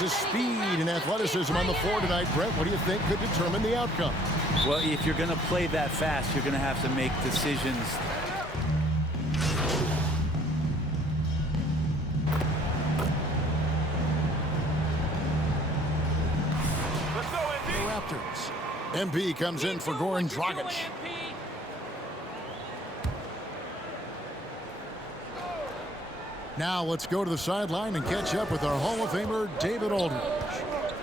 his speed and athleticism on the floor tonight. Brent, what do you think could determine the outcome? Well, if you're going to play that fast, you're going to have to make decisions. The Raptors. MP comes in for Goran Dragic. Now let's go to the sideline and catch up with our Hall of Famer, David Aldridge.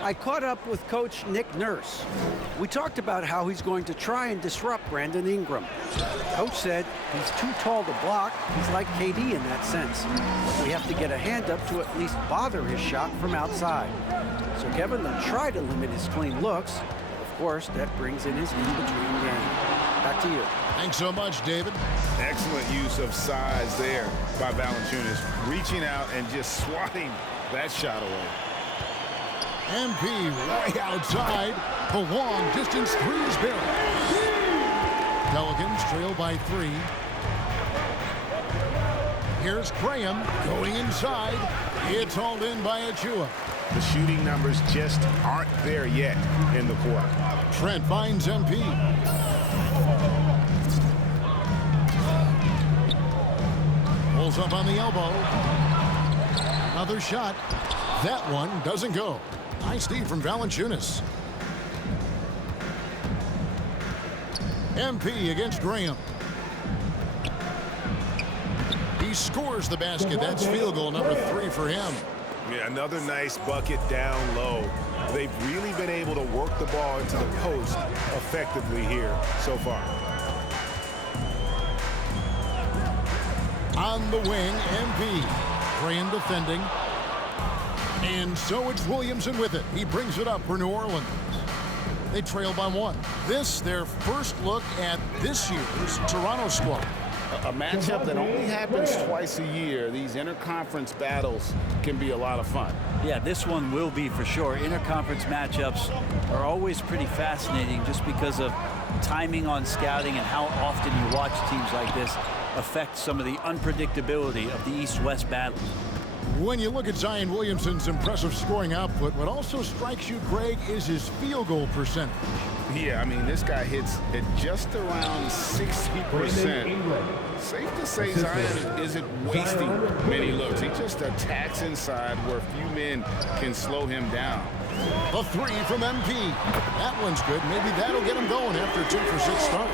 I caught up with Coach Nick Nurse. We talked about how he's going to try and disrupt Brandon Ingram. Coach said he's too tall to block. He's like KD in that sense. We have to get a hand up to at least bother his shot from outside. So Kevin will try to limit his clean looks. Of course, that brings in his in-between game. Back to you. Thanks so much, David. Excellent use of size there by Valanciunas, reaching out and just swatting that shot away. MP way outside. The long distance three is buried. Pelicans trail by 3. Here's Graham going inside. It's hauled in by Achua. The shooting numbers just aren't there yet in the court. Trent finds MP. Pulls up on the elbow. Another shot. That one doesn't go. Nice D from Valanciunas. MP against Graham. He scores the basket. That's field goal number 3 for him. Yeah, another nice bucket down low. They've really been able to work the ball into the post effectively here so far. On the wing, MP. Graham defending. And so it's Williamson with it. He brings it up for New Orleans. They trail by 1. This, their first look at this year's Toronto squad. A matchup that only happens twice a year. These interconference battles can be a lot of fun. Yeah, this one will be for sure. Interconference matchups are always pretty fascinating just because of timing on scouting and how often you watch teams like this affect some of the unpredictability of the East-West battle. When you look at Zion Williamson's impressive scoring output, what also strikes you, Greg, is his field goal percentage. Yeah, I mean, this guy hits at just around 60%. Safe to say Zion isn't wasting many looks. He just attacks inside where few men can slow him down. The 3 from MP. That one's good. Maybe that'll get him going after a 2-for-6 start.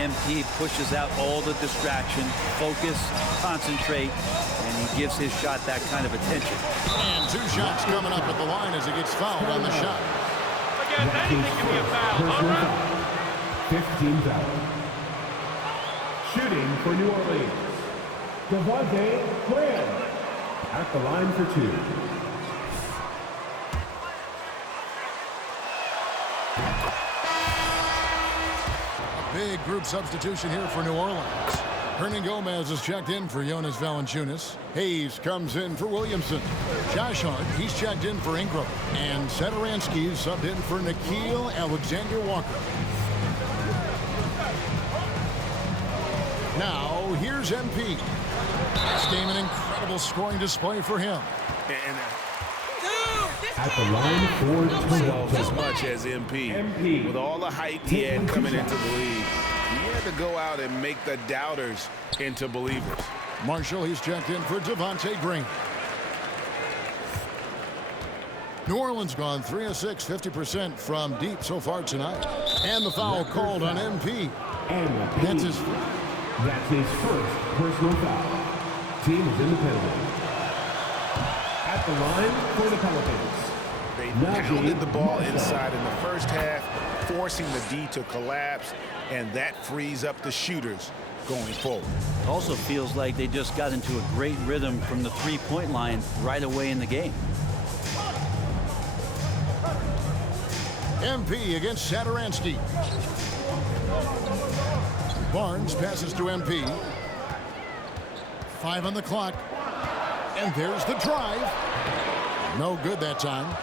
MP pushes out all the distraction, focus, concentrate, and he gives his shot that kind of attention. And 2 shots coming up at the line as he gets fouled on the shot. Again, anything can be a foul. All right. 15 foul. Shooting for New Orleans, Devontae Graham at the line for 2. Big group substitution here for New Orleans. Hernan Gomez is checked in for Jonas Valanciunas. Hayes comes in for Williamson. Josh Hart, he's checked in for Ingram. And Satoransky is subbed in for Nickeil Alexander-Walker. Now, here's MP. This game, an incredible scoring display for him. At the line for 12. As much as MP. With all the hype he had coming into the league, he had to go out and make the doubters into believers. Marshall, he's checked in for Devontae Graham. New Orleans gone 3 of 6, 50% from deep so far tonight. And the foul called on MP. That's his first personal foul. Team is in the penalty. At the line for the Pelicans. They pounded the ball inside in the first half, forcing the D to collapse, and that frees up the shooters going forward. It also feels like they just got into a great rhythm from the three-point line right away in the game. MP against Satoransky. Barnes passes to MP. 5 on the clock. And there's the drive. No good that time.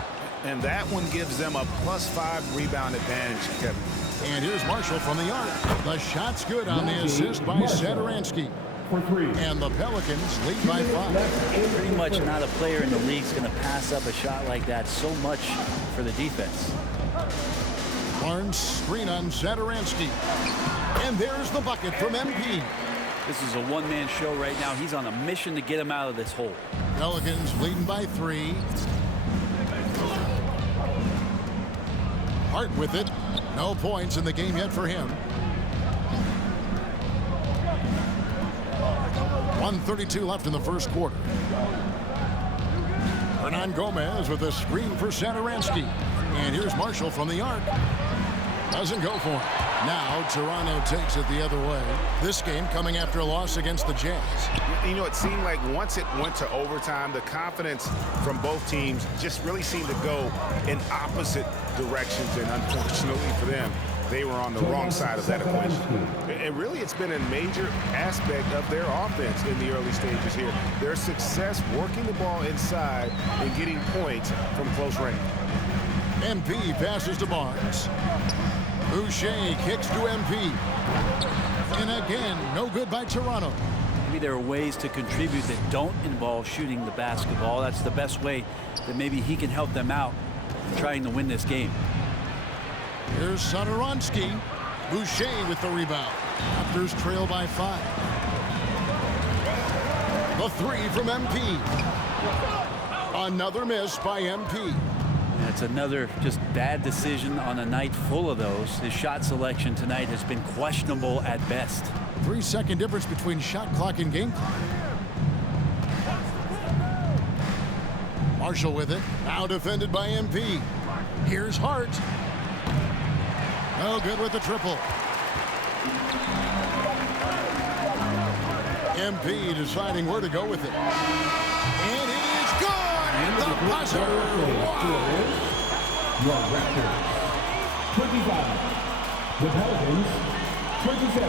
And that one gives them a +5 rebound advantage, Kevin. And here's Marshall from the arc. The shot's good on the assist by Satoransky. for 3. And the Pelicans lead by 5. Pretty much not a player in the league is going to pass up a shot like that so much for the defense. Barnes screen on Zadaransky. And there's the bucket from MP. This is a one-man show right now. He's on a mission to get him out of this hole. Pelicans leading by 3. Hart with it. No points in the game yet for him. 1:32 left in the first quarter. Hernan Gomez with a screen for Zadaransky. And here's Marshall from the arc. Doesn't go for it. Now Toronto takes it the other way. This game coming after a loss against the Jazz. You know, it seemed like once it went to overtime, the confidence from both teams just really seemed to go in opposite directions. And unfortunately for them, they were on the wrong side of that equation. And really, it's been a major aspect of their offense in the early stages here. Their success working the ball inside and getting points from close range. MP passes to Barnes. Boucher kicks to MP. And again, no good by Toronto. Maybe there are ways to contribute that don't involve shooting the basketball. That's the best way that maybe he can help them out in trying to win this game. Here's Zadaransky. Boucher with the rebound. Raptors trail by 5. The 3 from MP. Another miss by MP. It's another just bad decision on a night full of those. His shot selection tonight has been questionable at best. 3-second difference between shot clock and game clock. Marshall with it. Now defended by MP. Here's Hart. No good with the triple. MP deciding where to go with it. And it is good at the buzzer. Wow. Your Raptors 25. The Pelicans 27.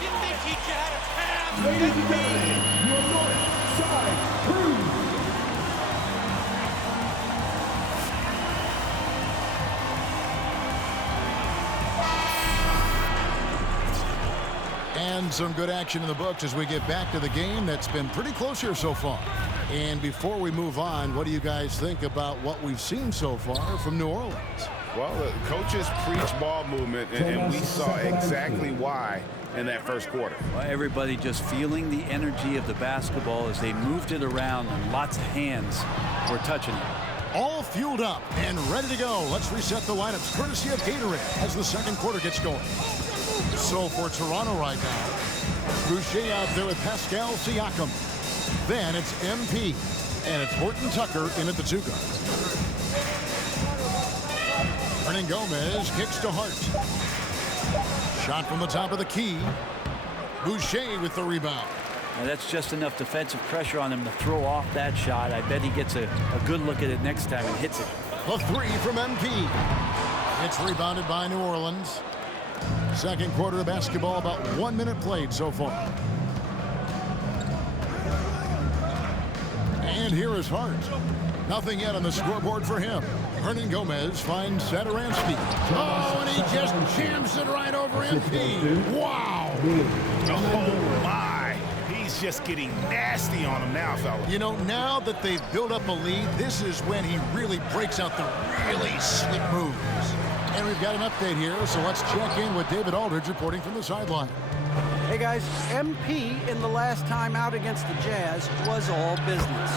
Didn't they teach you how to pass? Ladies and gentlemen, your North Side Crew. And some good action in the books as we get back to the game that's been pretty close here so far. And before we move on, what do you guys think about what we've seen so far from New Orleans? Well, the coaches preach ball movement, and we saw exactly why in that first quarter. Well, everybody just feeling the energy of the basketball as they moved it around, and lots of hands were touching it. All fueled up and ready to go. Let's reset the lineups courtesy of Gatorade as the second quarter gets going. So for Toronto right now, Boucher out there with Pascal Siakam. Then it's MP, and it's Horton Tucker in at the 2 guard. Hernan Gomez kicks to Hart. Shot from the top of the key. Boucher with the rebound. Now that's just enough defensive pressure on him to throw off that shot. I bet he gets a good look at it next time and hits it. The 3 from MP. It's rebounded by New Orleans. Second quarter of basketball, about 1 minute played so far. And here is Hart. Nothing yet on the scoreboard for him. Hernan Gomez finds Zadaransky. Oh, and he just jams it right over MP. Wow. Oh, my. He's just getting nasty on him now, fellas. You know, now that they've built up a lead, this is when he really breaks out the really slick moves. And we've got an update here, so let's check in with David Aldridge reporting from the sideline. Hey guys, MP in the last time out against the Jazz was all business.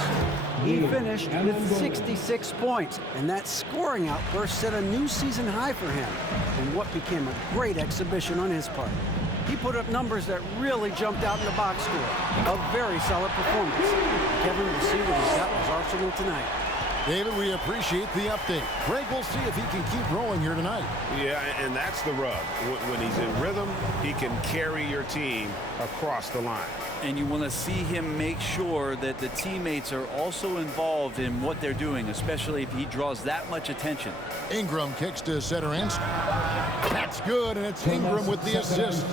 He finished with 66 points, and that scoring outburst set a new season high for him in what became a great exhibition on his part. He put up numbers that really jumped out in the box score. A very solid performance. Kevin will see what he's got in his arsenal tonight. David, we appreciate the update. Greg, we'll see if he can keep rolling here tonight. Yeah, and that's the rub. When he's in rhythm, he can carry your team across the line. And you want to see him make sure that the teammates are also involved in what they're doing, especially if he draws that much attention. Ingram kicks to Zadaransky. That's good, and it's Ingram with the assist.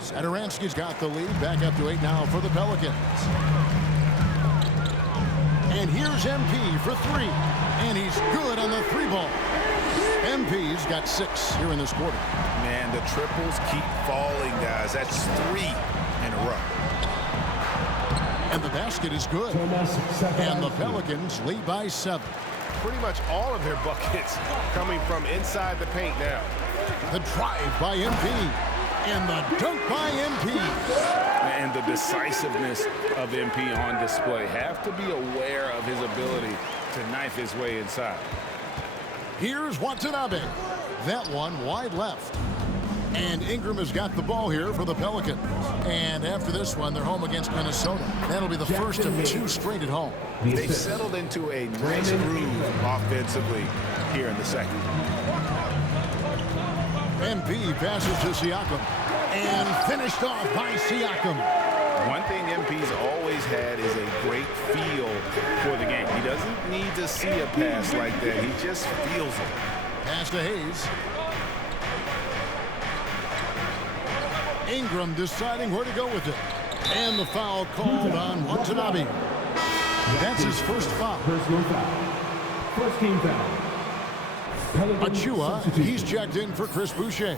Zadaransky's got the lead. Back up to 8 now for the Pelicans. And here's MP for 3. And he's good on the 3 ball. MP MP's got 6 here in this quarter. Man, the triples keep falling, guys. That's 3 in a row. And the basket is good. And the Pelicans lead by 7. Pretty much all of their buckets coming from inside the paint now. The drive by MP. And the dunk by MP. And the decisiveness of MP on display. Have to be aware of his ability to knife his way inside. Here's Watanabe. That one wide left. And Ingram has got the ball here for the Pelicans. And after this one, they're home against Minnesota. That'll be the first of 2 straight at home. They've settled into a nice groove offensively here in the second. MP passes to Siakam. And finished off by Siakam. One thing MP's always had is a great feel for the game. He doesn't need to see a pass like that. He just feels it. Pass to Hayes. Ingram deciding where to go with it. And the foul called on Watanabe. That's his first foul. Personal foul. First team foul. Achua, he's checked in for Chris Boucher.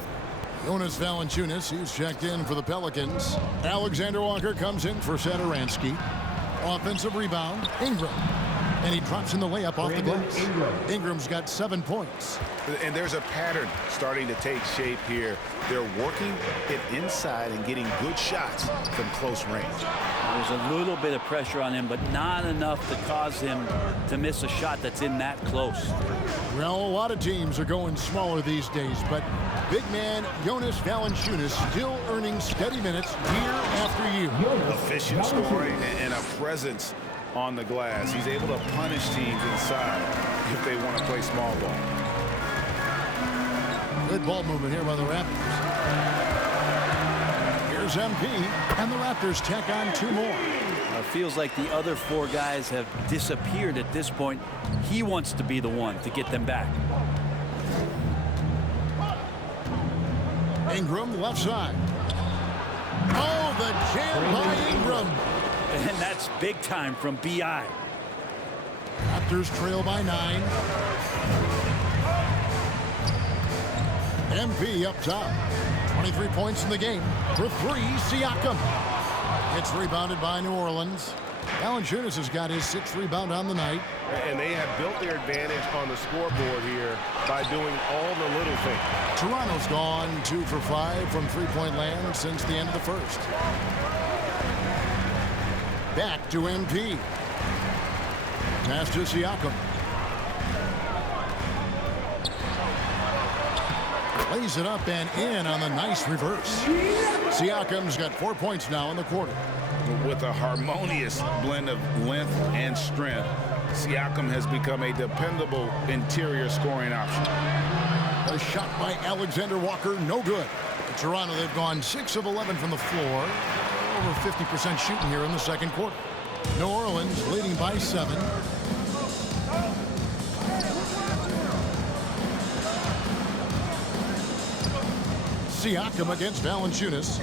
Jonas Valanciunas, he's checked in for the Pelicans. Alexander Walker comes in for Satoransky. Offensive rebound, Ingram. And he drops in the layup off the glass. Ingram's got 7 points. And there's a pattern starting to take shape here. They're working it inside and getting good shots from close range. There's a little bit of pressure on him, but not enough to cause him to miss a shot that's in that close. Well, a lot of teams are going smaller these days, but big man Jonas Valanciunas still earning steady minutes year after year. Efficient scoring and a presence on the glass. He's able to punish teams inside if they want to play small ball. Good ball movement here by the Raptors. Here's MP, and the Raptors tack on 2 more. It feels like the other 4 guys have disappeared at this point. He wants to be the one to get them back. Ingram left side. Oh, the jam by Ingram. And that's big time from B.I. Raptors trail by 9. MP up top. 23 points in the game. For 3, Siakam. It's rebounded by New Orleans. Valanciunas has got his 6th rebound on the night. And they have built their advantage on the scoreboard here by doing all the little things. Toronto's gone 2 for 5 from three-point land since the end of the first. Back to MP. Pass to Siakam. Lays it up and in on the nice reverse. Siakam's got 4 points now in the quarter. With a harmonious blend of length and strength, Siakam has become a dependable interior scoring option. A shot by Alexander Walker, no good. In Toronto, they've gone 6 of 11 from the floor. Over 50% shooting here in the second quarter. New Orleans leading by 7. Siakam against Valanciunas.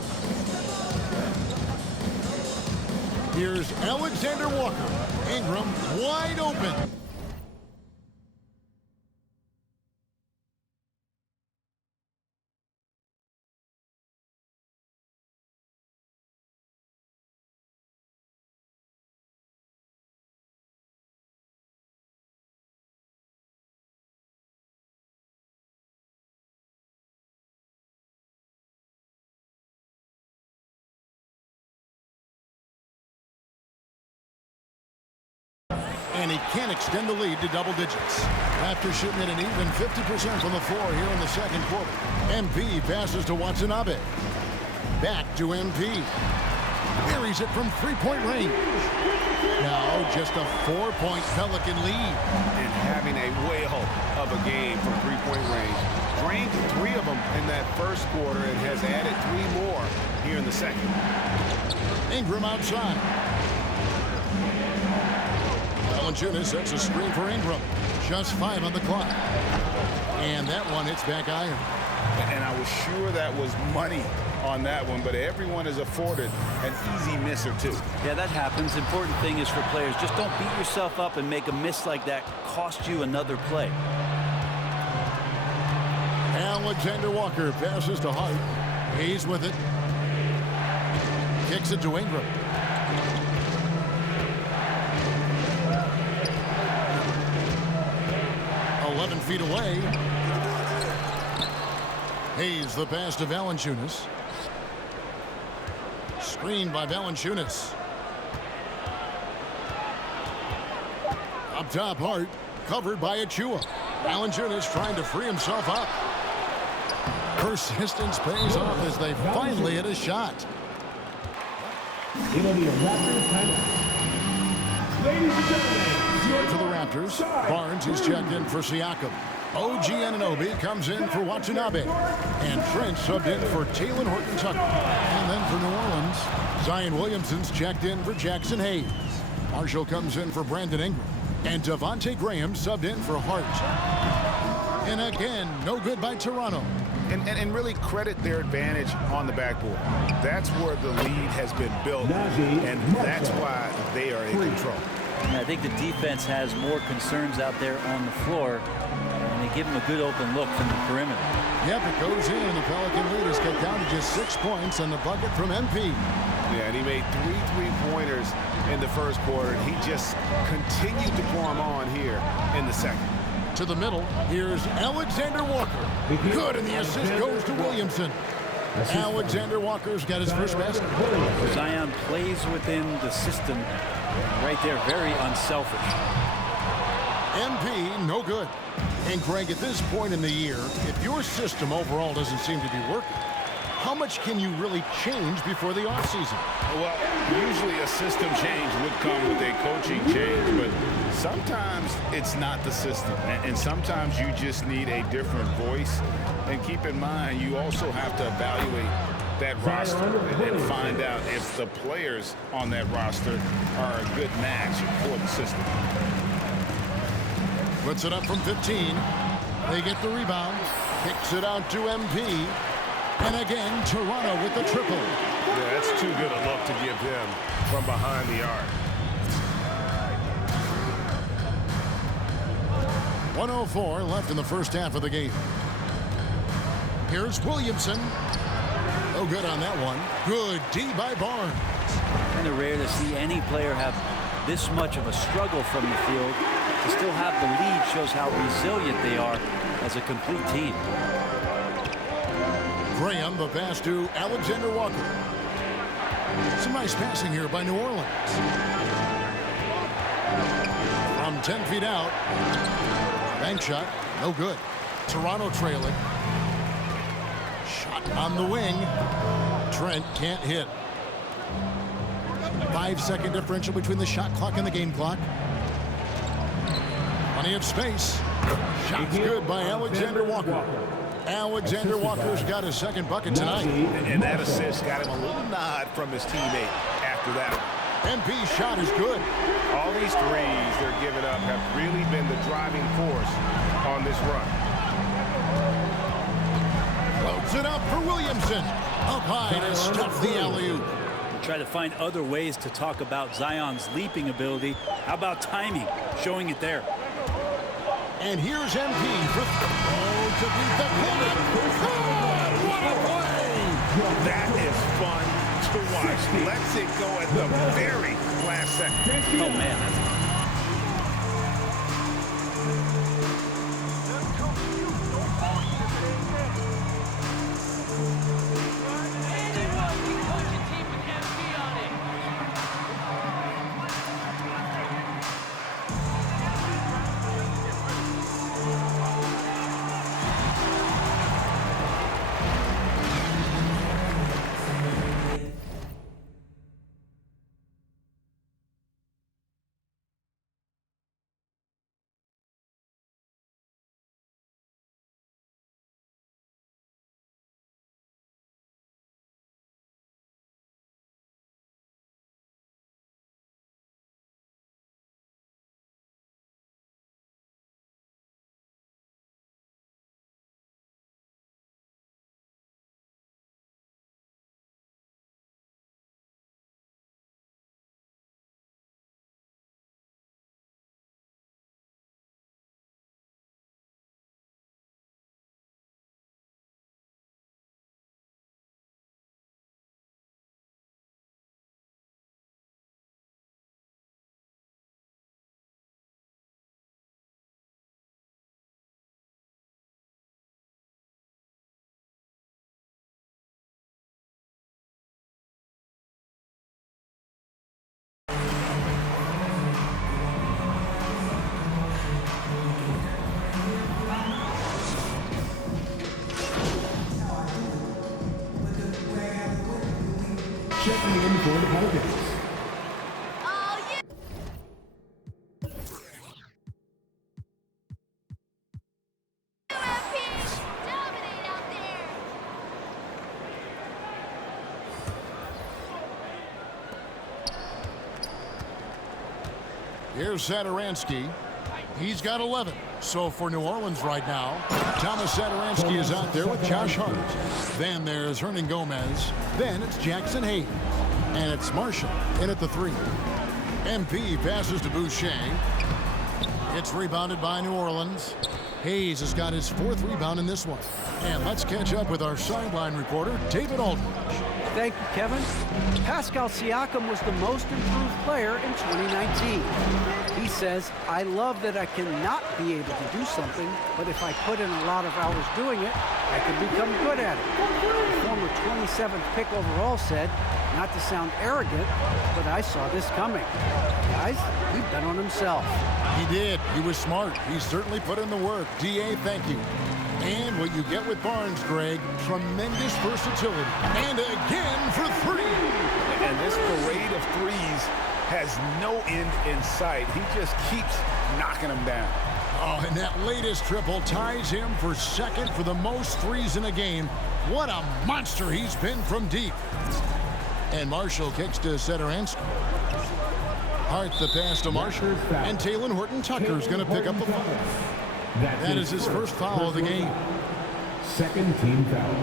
Here's Alexander Walker. Ingram wide open. And he can't extend the lead to double digits. After shooting at an even 50% from the floor here in the second quarter. MP passes to Watanabe. Back to MP. Buries it from three-point range. Now just a 4-point Pelican lead. And having a whale of a game from three-point range. Drained 3 of them in that first quarter and has added 3 more here in the second. Ingram outside. Valanciunas sets a screen for Ingram. Just 5 on the clock. And that one hits back iron. And I was sure that was money on that one, but everyone is afforded an easy miss or 2. Yeah, that happens. Important thing is for players, just don't beat yourself up and make a miss like that cost you another play. Alexander Walker passes to Hart. He's with it. Kicks it to Ingram. Feet away. Hayes the pass to Valanciunas. Screened by Valanciunas. Up top, Hart. Covered by Achua. Valanciunas trying to free himself up. Persistence pays off as they finally hit a shot. It'll be a Raptors timeout. Ladies and gentlemen, To the Raptors, Barnes is checked in for Siakam. OG Anunoby comes in for Watanabe. And Trent subbed in for Talen Horton-Tucker. And then for New Orleans, Zion Williamson's checked in for Jackson Hayes. Marshall comes in for Brandon Ingram. And Devontae Graham subbed in for Hart. And again, no good by Toronto. And really credit their advantage on the backboard. That's where the lead has been built, and that's why they are in control. I think the defense has more concerns out there on the floor, and they give them a good open look from the perimeter. Yep, it goes in. The Pelican lead is cut down to just 6 points on the bucket from MP. Yeah, and he made 3 3-pointers in the first quarter, and he just continued to pour them on here in the second. To the middle, here's Alexander Walker. Good, and the assist goes to Williamson. Alexander Walker's got his first basket. Zion plays within the system right there, very unselfish. MP, no good. And Greg, at this point in the year, if your system overall doesn't seem to be working, how much can you really change before the offseason? Well, usually a system change would come with a coaching change, but sometimes it's not the system. And sometimes you just need a different voice. And keep in mind, you also have to evaluate that roster and find out if the players on that roster are a good match for the system. Puts it up from 15. They get the rebound. Kicks it out to MP. And again, Toronto with the triple. Yeah, that's too good a look to give him from behind the arc. 1:04 left in the first half of the game. Here's Williamson. No good on that one. Good D by Barnes. Kind of rare to see any player have this much of a struggle from the field. To still have the lead shows how resilient they are as a complete team. Graham, the pass to Alexander Walker. Some nice passing here by New Orleans. From 10 feet out. Bank shot, no good. Toronto trailing. Shot on the wing. Trent can't hit. 5-second differential between the shot clock and the game clock. Plenty of space. Shot's good by Alexander Walker. Alexander Walker's got his second bucket tonight. And that assist got him a little nod from his teammate after that. MP's shot is good. All these threes they're giving up have really been the driving force on this run. Loads it up for Williamson. Up high to stuff the alley-oop. Try to find other ways to talk about Zion's leaping ability. How about timing? Showing it there. And here's MP for to beat the clock. Oh, what a play! That is fun to watch. Lets it go at the very last second. Oh, man, that's for the Pelicans. Here's Satoransky. He's got 11. So for New Orleans right now, Thomas Satoransky is out there with Josh Hart. Then there's Hernan Gomez. Then it's Jackson Hayes. And it's Marshall in at the 3. MP passes to Boucher. It's rebounded by New Orleans. Hayes has got his 4th rebound in this one. And let's catch up with our sideline reporter, David Aldridge. Thank you, Kevin. Pascal Siakam was the most improved player in 2019. He says, I love that I cannot be able to do something, but if I put in a lot of hours doing it, I can become good at it. The former 27th pick overall said, not to sound arrogant, but I saw this coming. Guys, he bet on himself. He did. He was smart. He certainly put in the work. DA, thank you. And what you get with Barnes, Greg, tremendous versatility. And again for 3. And this parade of threes has no end in sight. He just keeps knocking them down. Oh, and that latest triple ties him for 2nd for the most threes in a game. What a monster he's been from deep. And Marshall kicks to Satoransky. Hart the pass to Marshall. And Talen Horton-Tucker's going to pick up the foul. That is his first foul of the game. 2nd team foul.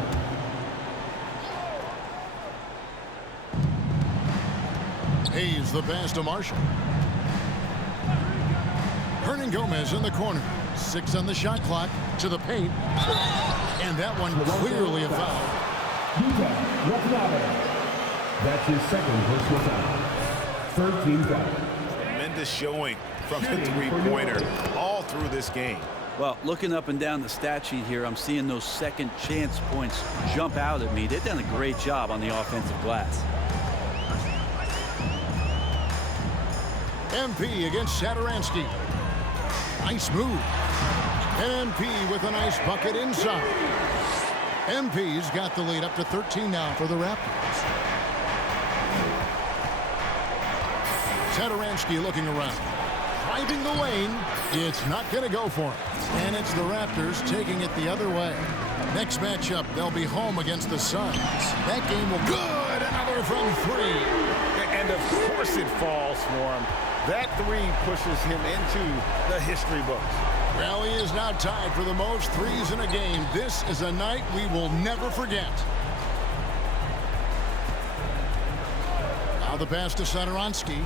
Hayes the pass to Marshall. Hernan Gomez in the corner. 6 on the shot clock to the paint. And that one clearly a foul. That's his 2nd personal foul. 3rd team foul. Tremendous showing from the three-pointer all through this game. Well, looking up and down the stat sheet here, I'm seeing those second chance points jump out at me. They've done a great job on the offensive glass. MP against Satoransky. Nice move. MP with a nice bucket inside. MP's got the lead up to 13 now for the Raptors. Satoransky looking around. Driving the lane. It's not going to go for him. And it's the Raptors taking it the other way. Next matchup, they'll be home against the Suns. That game will good. Another from 3. And of course it falls for him. That 3 pushes him into the history books. Well, he is now tied for the most threes in a game. This is a night we will never forget. Now the pass to Satoransky.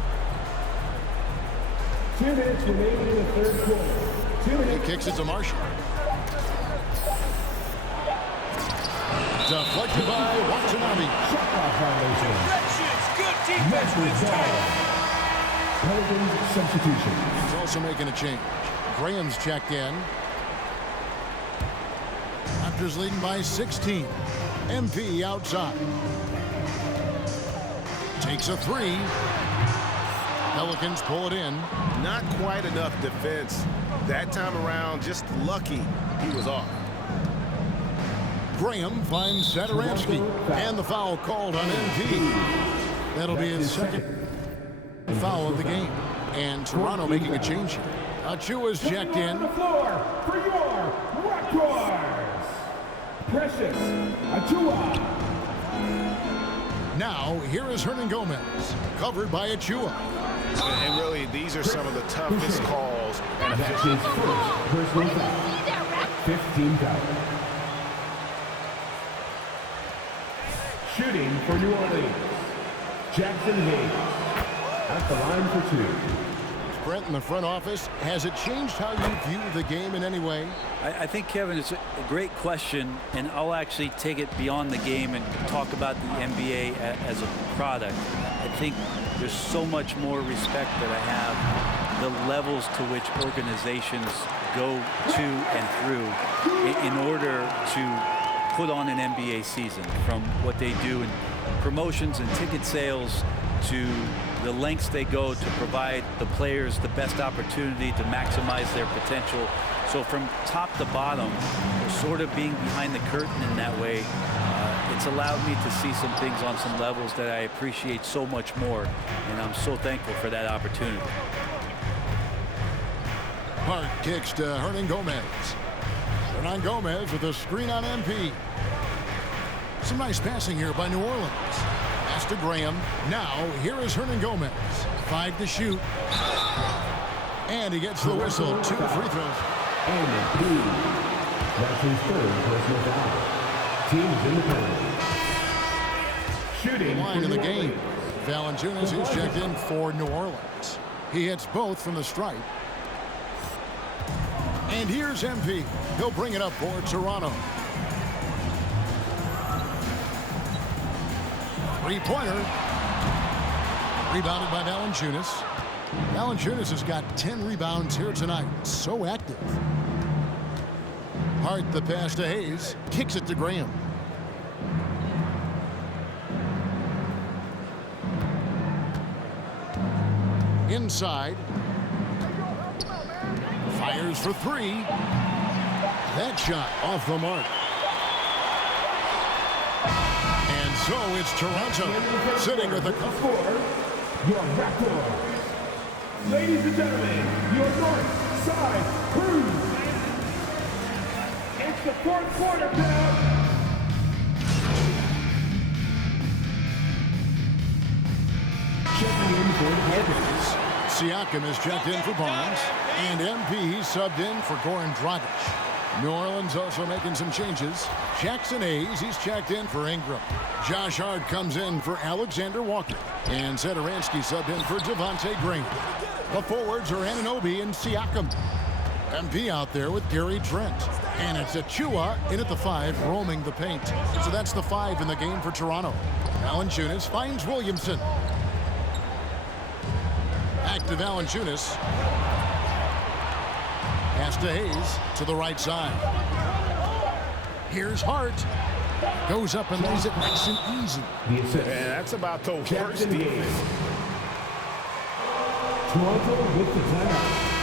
2 minutes remaining in the 3rd quarter. He kicks it to Marshall. Deflected by Watanabe. Shot clock violation. Good defense this time. Pelicans substitution. He's also making a change. Graham's checked in. Raptors leading by 16. MP outside. Takes a 3. Pelicans pull it in. Not quite enough defense. That time around, just lucky he was off. Graham finds Satoransky. And the foul called on MP. That'll be his 2nd foul of the game. And Toronto making a change here. Achua's checked in. On the floor for your Raptors. Precious Achua. Now, here is Hernan Gomez, covered by Achua. And really, these are some of the toughest calls. That's his 1st personal foul. 15 foul. Shooting for New Orleans. Jackson Hayes. At the line for 2. Brent in the front office, has it changed how you view the game in any way? I think, Kevin, it's a great question, and I'll actually take it beyond the game and talk about the NBA as a product. I think there's so much more respect that I have, the levels to which organizations go to and through in order to put on an NBA season, from what they do in promotions and ticket sales to the lengths they go to provide the players the best opportunity to maximize their potential. So from top to bottom, sort of being behind the curtain in that way, it's allowed me to see some things on some levels that I appreciate so much more, and I'm so thankful for that opportunity. Hart kicks to Hernan Gomez. Hernan Gomez with a screen on MP. Some nice passing here by New Orleans. Pass to Graham. Now, here is Hernan Gomez. 5 to shoot. And he gets the whistle. 2 free throws. And MP. That's his third personal foul. Team is in the penalty. Shooting Line in the game. Valanciunas is checked in for New Orleans. He hits both from the stripe. And here's MP. He'll bring it up for Toronto. Three-pointer. Rebounded by Valanciunas. Valanciunas has got 10 rebounds here tonight. So active. Hart the pass to Hayes. Kicks it to Graham. Inside. Fires for 3. That shot off the mark. And so it's Toronto sitting with a couple. Your Raptors. Ladies and gentlemen, your North Side Crew. It's the fourth quarter now. Checking in for the Lakers. Siakam is checked in for Barnes. And MP subbed in for Goran Dragic. New Orleans also making some changes. Jackson Hayes, he's checked in for Ingram. Josh Hart comes in for Alexander Walker. And Satoransky subbed in for Devontae Green. The forwards are Anunoby and Siakam. MP out there with Gary Trent. And it's Achua in at the 5, roaming the paint. So that's the 5 in the game for Toronto. Valanciunas finds Williamson. Back to Valanciunas. Pass to Hayes to the right side. Here's Hart. Goes up and lays it nice and easy. The assist. And that's about the worst defense. Toronto with the timeout.